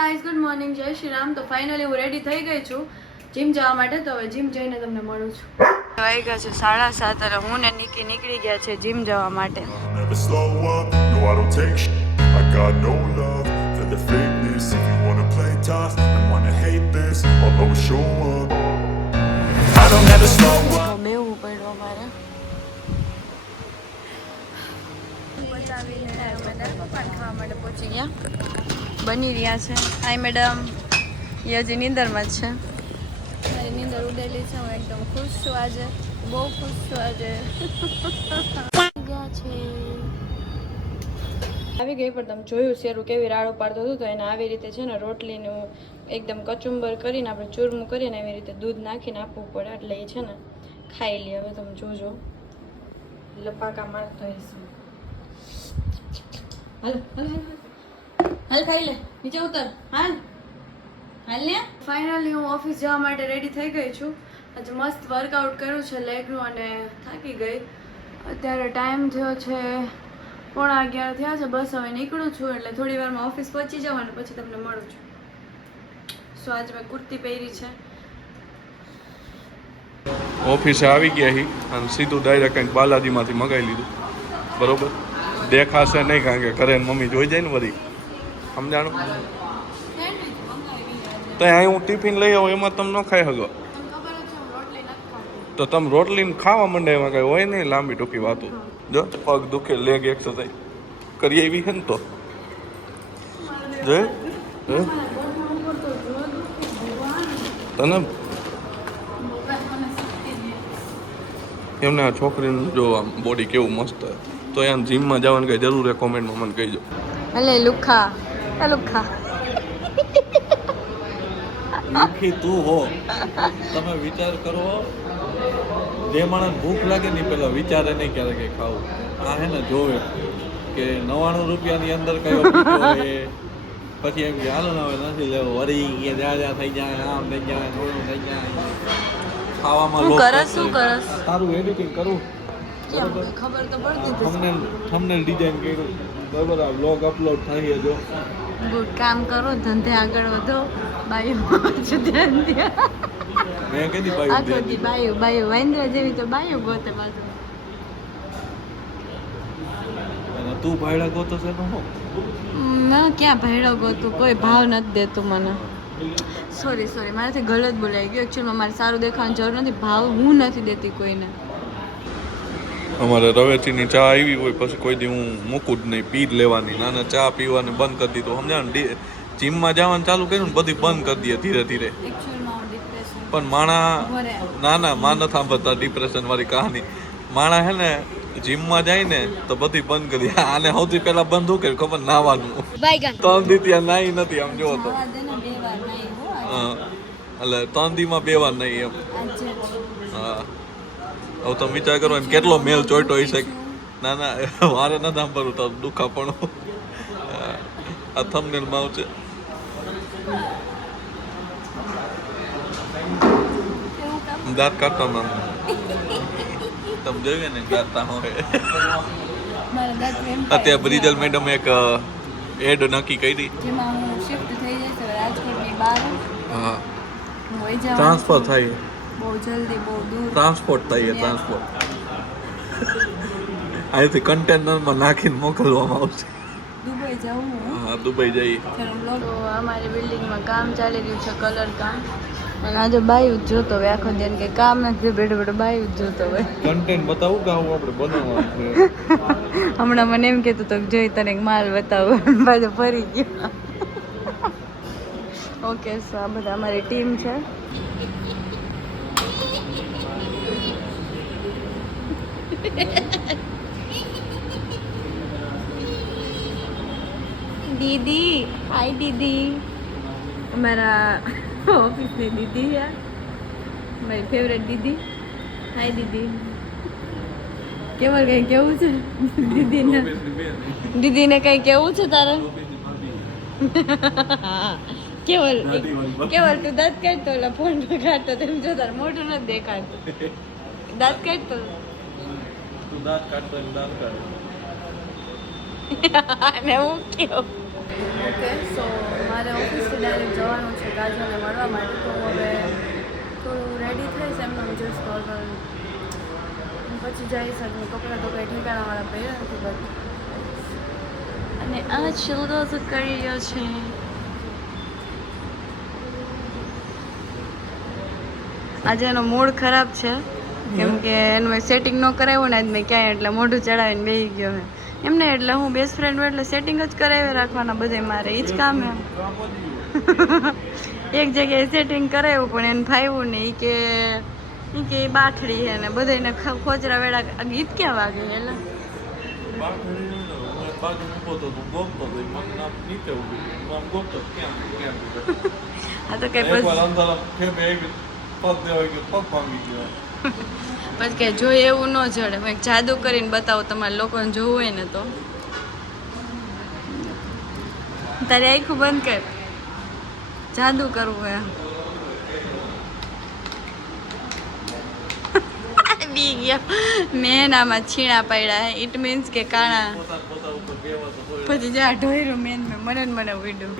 Guys, good morning, જય શ્રી રામ. તો finally હું રેડી થઈ ગઈ છું જીમ જવા માટે. તો હવે જીમ જઈને તમને મળું છું. વાગી ગયા છે 7:30 અને હું ને નિકી નીકળી ગયા છે જીમ જવા માટે. Never slow up, no I don't take shit. I got no love for the fakeness. If you wanna play tough and wanna hate this, I'll always show up. I don't ever slow up. બેવું પડ્યું અમારે. પચાવીને અમે દાળ પકવાન ખાવા માટે પહોંચી ગયા. બની રહ્યા છે. હાય મેડમ. એ હજી નીંદરમાં જ છે. મારી નીંદર ઉડેલી છે. હું એકદમ ખુશ છું આજે. બહુ ખુશ છું આજે. ગયા છે આવી ગઈ પણ તમે જોયું શેરું કેવી રાડો પાડતો હતો. તો એને આવી રીતે છે ને રોટલીનું એકદમ કચુંબર કરીને આપણે ચૂરમું કરીને એવી રીતે દૂધ નાખીને આપવું પડે એટલે એ છે ને ખાઈ લે. હવે તમે જોજો લપાકા મારતો હશે. હાલ હાલ હાલ હાલ ખાઈ લે. નીચે ઉતર. હાલ હાલ ને. ફાઇનલી હું ઓફિસ જવા માટે રેડી થઈ ગઈ છું. આજે મસ્ત વર્કઆઉટ કર્યું છે લેગનું અને થાકી ગઈ. અત્યારે ટાઈમ થયો છે 11:15 થયા છે. બસ હવે નીકળું છું એટલે થોડી વારમાં ઓફિસ પહોંચી જાવ અને પછી તમને મળું છું. સો આજે મેં કુર્તી પહેરી છે. ઓફિસે આવી ગયા હી અને સીધું ડાયરેક્ટ કંઈક બાલાજીમાંથી મગાવી લીધું. બરોબર દેખાશે નહીં કારણ કે ઘરે મમ્મી જોઈ જાય ને વળી સમજાણું. તો અહીં હું ટિફિન લઈ આવું એમાં તમે ન ખાઈ શકો તો તમે રોટલીને ખાવા માંડે એમાં કઈ હોય નહીં. લાંબી ટૂંકી વાતો જો પગ દુખે લેગ એક્સરસાઇઝ કરી એવી છે ને તો તને એમને આ છોકરીનું જો આમ બોડી કેવું મસ્ત તો એમ જીમમાં જવાની કઈ જરૂર છે કોમેન્ટમાં મને કહીજો. અલે લુખા લુખા લુખી તું હો. તમે વિચાર કરો જે માણસ ભૂખ લાગે ને પેલા વિચારે નહીં ક્યારે કઈ ખાવું. આ હે ને જોવે કે 99 રૂપિયાની અંદર કયો પીધો હોય પછી એમ કે હાલો ને હવે નથી લેવો વળી કે જ્યાં થઈ જાય આમ થઈ જાય થોડું થઈ જાય ખાવામાં શું કરસ શું કરસ સારું એડિટિંગ કરું ખબર તો પડતી થંબનેલ ડિઝાઇન કર્યું બરાબર. આ બ્લોગ અપલોડ થઈ જો ગુડ કામ કરો ધંધે આગળ વધો. બાયું ધ્યાન દે. મેં કીધી આખો દી બાયું બાયું વાંદરા જેવી તો બાયું ગોતે બાજુ. અને તું ભાઈડા ગોતો છે તો હો ના ક્યાં ભાઈડો ગોતું કોઈ ભાવ નથી દેતું મને. સોરી મારાથી ગલત બોલાઈ ગયું. એકચ્યુઅલમાં મારે સારું દેખાવાની જરૂર નથી. ભાવ હું નથી દેતી કોઈને. અમારે રવેચીની ચા આવી હોય પછી કોઈ દી હું મૂકું જ નહીં પી જ લેવાની. નાના ચા પીવાની બંધ કરી દીધું સમજાવ ને. જીમમાં જવાનું ચાલુ કર્યું ને બધી બંધ કરી દઈએ ધીરે ધીરે. પણ માણા ના માં નથી સાંભળતા ડિપ્રેશન વાળી કહાની. માણા હે ને જીમમાં જાય ને તો બધી બંધ કરી. આને સૌથી પહેલા બંધ શું કર્યું ખબર નાવાનું. 3 દી ત્યાં નાઈ નથી આમ જોવો તો. હા એટલે 3 દીમાં 2 વાર નહીં એમ. હા હવે તમે વિચાર કરો ને કેટલો મેલ ચોઈટો હોય છે. ના મારે નથી સાંભળવું તો દુખાપણું આ થંબનેલમાં આવશે. દાંત કાઢતા મેમ તમે જોયું ને કાઢતા હોય. અત્યારે બ્રિજલ મેડમ એક એડ નક્કી કરી. હા ટ્રાન્સફર થાય બહુ જલ્દી બહુ દૂર ટ્રાન્સપોર્ટ થાય ટ્રાન્સપોર્ટ અહીંથી કન્ટેનરમાં નાખીને મોકલવામાં આવશે. દુબઈ જવું. હા દુબઈ જઈએ. તો અમારી બિલ્ડિંગમાં કામ ચાલી રહ્યું છે કલર કામ. અને આજે બાયું જ જોતો હોય આખો દિન કે કામ નથી બેઠો બાયું જ જોતો હોય. કન્ટેન્ટ બતાવું કે આવું આપણે બનાવવાનું છે. હમણાં મને એમ કહેતું તો જોઈ તને માલ બતાવું પાછો ફરી ગયો. ઓકે સો આ બધા અમારી ટીમ છે. દીદી હાય દીદી. અમારા ઓફિસની દીદી છે મારી ફેવરેટ દીદી. હાય દીદી. કેવલ કઈ કેવું છે દીદીને કઈ કેવું છે તારે? કેવલ તું દાંત કાઢતો ઓલા ફોન કાઢતો તેમ જો તાર મોઢું નથી દેખાડતું. દાંત કાઢતો તું દાંત કાઢતો દાંત કાઢ અને હું કેવું ઓકે સો મારે ઓફિસથી ડાયરેક્ટ જવાનું છે કાજલને મળવા માટે તો હું હવે થોડું રેડી થઈશ એમનો જસ્ટ ઓર્ડર પછી જઈશ અને કપડાં તો કંઈ ઠેકાણાવાળા પહેર્યા નથી બધું અને આ ચિલ્ડો તો કરી રહ્યો છે આજે એનો મૂડ ખરાબ છે કેમ કે એનું સેટિંગ ન કરાવ્યું ને આજ મેં ક્યાંય એટલે મોઢું ચડાવીને બેસી ગયો હે એમને એટલે હું બેસ્ટ ફ્રેન્ડ હોય એટલે સેટિંગ જ કરાવી રાખવાના બધે મારે એ જ કામ એમ એક જગ્યાએ સેટિંગ કરાવ્યું પણ એને ફાવ્યું નહીં એ કે બાઠડી છે ને બધાને ખોચરા વેળા ગીત ક્યાં વાગે એટલે હા તો કઈ પછી કે જોઈએ એવું ન જડે હું એક જાદુ કરીને બતાવું તમારે લોકોને જોવું હોય ને તો તારે આખું બંધ કર જાદુ કરવું એમ બી ગયા મેં આમાં છીણા પાડ્યા હે ઇટ મીન્સ કે કાણા પછી જા ઢોયરું મેન મને ઉડ્યું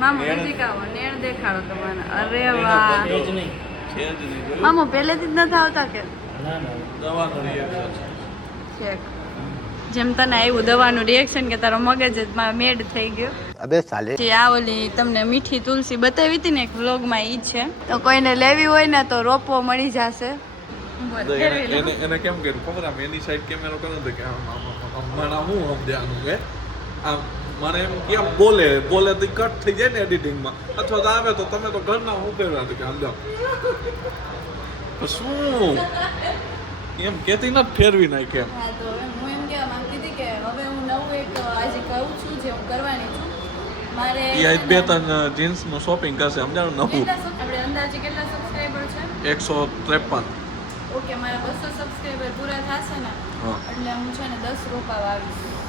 મામો નજીક આવો નેણ દેખાડો તમારે અરે વાહ મામો પહેલેથી જ નથી આવતા કે જેમ તને આવ્યું દવાનું રિએક્શન કે તારો મગજ જ મેડ થઈ ગયો અબે સાલે જે આ ઓલી તમને મીઠી તુલસી બતાવી હતી ને એક વ્લોગમાં ઈ છે તો કોઈને લેવી હોય ને તો રોપવો મળી જશે એને કેમ કર્યું ખબર આમ એની સાઈડ કેમેરો કર્યો તો કે હમણાં હું સમજ્યાનું કે આમ મને એમ કેમ બોલે તો કટ થઈ જાય ને એડિટિંગમાં અથવા તો આવે તો તમે તો ઘરના હું કર્યું કે સમજાવ શું એમ કેતી નથી ફેરવી નાખે એમ હા તો હું એમ કહેવા માંગતી હતી કે હવે હું નવું એક આજે કહું છું જે હું કરવાની છું મારે એ આજ 2-3 જીન્સ નું શોપિંગ કરશે સમજાણું નવું આપણે અંદાજે કેટલા સબસ્ક્રાઇબર છે 153 ઓકે મારા 200 સબસ્ક્રાઇબર પૂરા થશે ને એટલે હું છે ને 10 રોપાવા આવીશ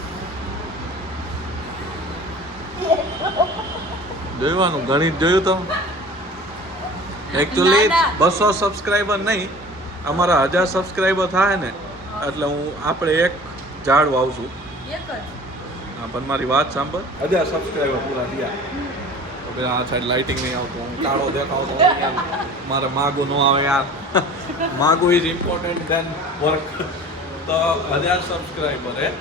જોવાનું ગણિત જોયું તો એકચ્યુઅલી 200 સબસ્ક્રાઇબર નહીં અમારા 1000 સબસ્ક્રાઇબર થાય ને એટલે હું આપણે એક ઝાડ વાવશું એક જ હા પણ મારી વાત સાંભળ 1000 સબસ્ક્રાઇબર પૂરા થયા તો પેલા આ સાઈડ લાઇટિંગ નહીં આવતું હું કાળો દેખાવતો મારે માગું ન આવે યાર માગું ઇઝ ઇમ્પોર્ટન્ટ દેન વર્ક તો 1000 સબસ્ક્રાઇબરે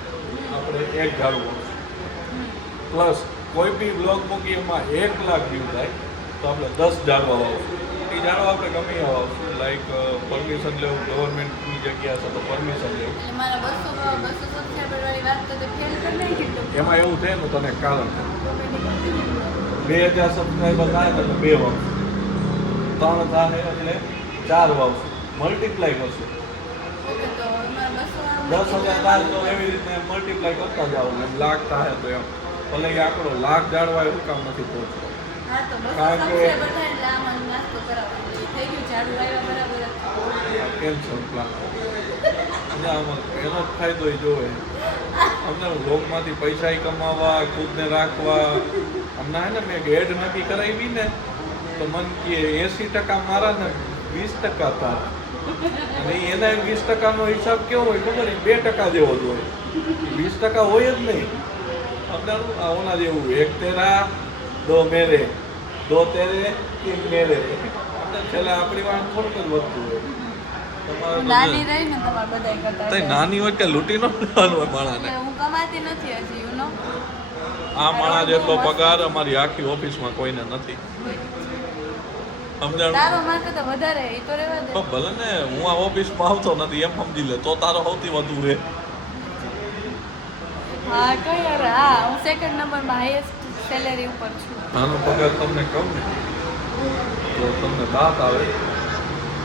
આપણે એક ઝાડ વાવશું પ્લસ કોઈ બી બ્લોગ મૂકી એમાં 1 લાખ વ્યૂ થાય તો આપણે 10 ઝાડવા વાવશું એ ઝાડવા આપણે ગમે વાવશું લાઈક પરમિશન લેવું ગવર્મેન્ટની જગ્યા છે તો પરમિશન લેવું એટલે મારા 200 સબસ્ક્રાઇબર વાળી વાત તો ફેલ કરી નાખી તો એમાં એવું છે ને તને કારણ 2000 સબસ્ક્રાઈબર થાય ને તો 2 વાવશું 3 થાય એટલે 4 વાવશું મલ્ટીપ્લાય કરશું ઓકે તો મારા 10,000 થાય તો એવી રીતે મલ્ટીપ્લાય કરતા જાવ એમ લાખ થાય તો એમ ભલે એ આંકડો લાખ ઝાડવા એવું કામ નથી પહોંચતો હા તો 200 કારણ કે- સબસ્ક્રાઇબર થાય એટલે આમાં નાસ્તો કરાવવાનો થઈ ગયું ઝાડુ આવ્યા બરાબર કેન્સર પ્લાન અને આમાં એનો જ ફાયદો ય જોવે અમને લોકમાંથી પૈસા કમાવા ખુદને રાખવા હમણાં હે ને મેં એડ નક્કી કરાવી ને તો મન કે 80% મારા ને 20% તારા અને એના 20%નો હિસાબ કેવો હોય ખબર 2% જેવો જ હોય 20% હોય જ નહીં અમને ઓના જેવું એક તેરા દો મેરે દો તેરે તીન મેરે આપણે છેલ્લે આપણી વાત થોડુંક જ વધતું હોય નાની રહી ને તમારે બધા કરતા તઈ નાની હોય કે લૂંટી ન લેવાનું હોય માણાને એટલે હું કમાતી નથી હજી યુ નો આ માણા જેટલો પગાર અમારી આખી ઓફિસમાં કોઈને નથી સમજાણું તારો માર કરતા વધારે એ તો રહેવા દે તો ભલે ને હું આ ઓફિસમાં આવતો નથી એમ સમજી લે તો તારો સૌથી વધુ છે હા કઈ યાર હા હું સેકન્ડ નંબરમાં હાઈએસ્ટ સેલેરી ઉપર છું આનો પગાર તમને કહું ને તો તમને દાંત આવે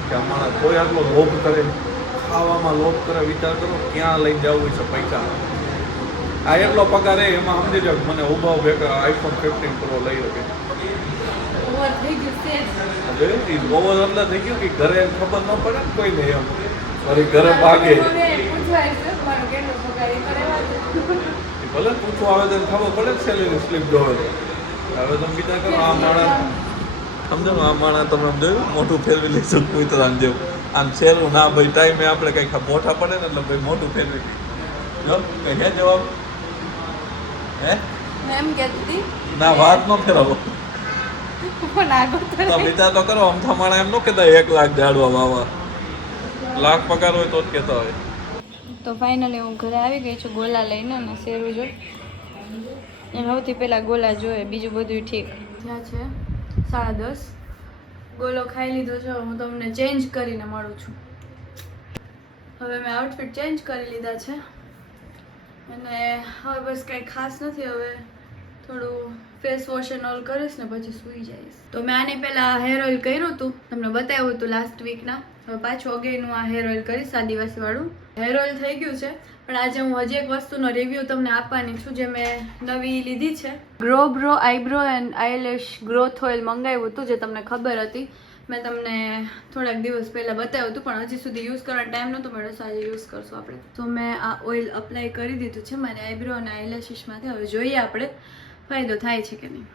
કે અમારા કોઈ આટલો લોભ કરે ખાવામાં લોભ કરે વિચાર કરો ક્યાં લઈને જવું છે પૈસા આ એટલો પગાર એ એમાં સમજી જાવ મને ઉભા ભેગા આઈફોન 15 પ્રો લઈ શકે ઓવર થઈ ગયું છે ઓવર એટલે થઈ ગયું કે ઘરે ખબર ન પડે ને કોઈને એમ મારી ઘરે ભાગે પૂછવાય છે મારું કેટલું પગાર એ તો રહેવા દે ભલે પૂછવું આવે તો ખબર પડે ને સેલેરી સ્લીપ જોવે તો હવે તમે વિચાર કરો આ માણસ સમજો આ માણસ તમે સમજાયું મોટું ફેરવી લઈશું કોઈ તો આમ જેવું આમ શેરું ના ભાઈ ટાઈમે આપણે કંઈક મોટા પડે ને એટલે ભાઈ મોટું ફેરવી જો કંઈ હે જવાબ હે મેં એમ કહેતી હતી ના વાત ન ફેરવો પણ આગળ તો વિચાર તો કરો આમ તમારે એમ ન કહેતા 1 લાખ ઝાડવા વાવા લાખ પગાર હોય તો જ કહેતા હોય. તો ફાઇનલી હું ઘરે આવી ગઈ છું ગોલા લઈને અને શેરું જો એમ સૌથી પહેલાં ગોલા જોઈએ બીજું બધું ઠીક. ત્યાં છે 10:30 ગોલો ખાઈ લીધો છે હું તમને ચેન્જ કરીને મળું છું. હવે મેં આઉટફિટ ચેન્જ કરી લીધા છે અને હવે બસ કંઈ ખાસ નથી. હવે થોડું ફેસ વોશ એન્ડ ઓલ કરીશ ને પછી સૂઈ જઈશ. તો મેં આની પહેલાં હેર ઓઇલ કર્યું હતું તમને બતાવ્યું હતું લાસ્ટ વીકના. હવે પાછું અગેન હું આ હેર ઓઇલ કરીશ આદિવાસીવાળું. હેર ઓઇલ થઈ ગયું છે પણ આજે હું હજી એક વસ્તુનો રિવ્યૂ તમને આપવાની છું જે મેં નવી લીધી છે. Grow eyebrow and eyelash growth oil મંગાવ્યું હતું જે તમને ખબર હતી. મેં તમને થોડાક દિવસ પહેલાં બતાવ્યું હતું પણ હજી સુધી યુઝ કરવાનો ટાઈમ નહોતો મળ્યો. આજે યુઝ કરશું આપણે. તો મેં આ ઓઇલ અપ્લાય કરી દીધું છે મારી આઈબ્રો અને આઈલેશીસમાંથી. હવે જોઈએ આપણે ફાયદો થાય છે કે નહીં.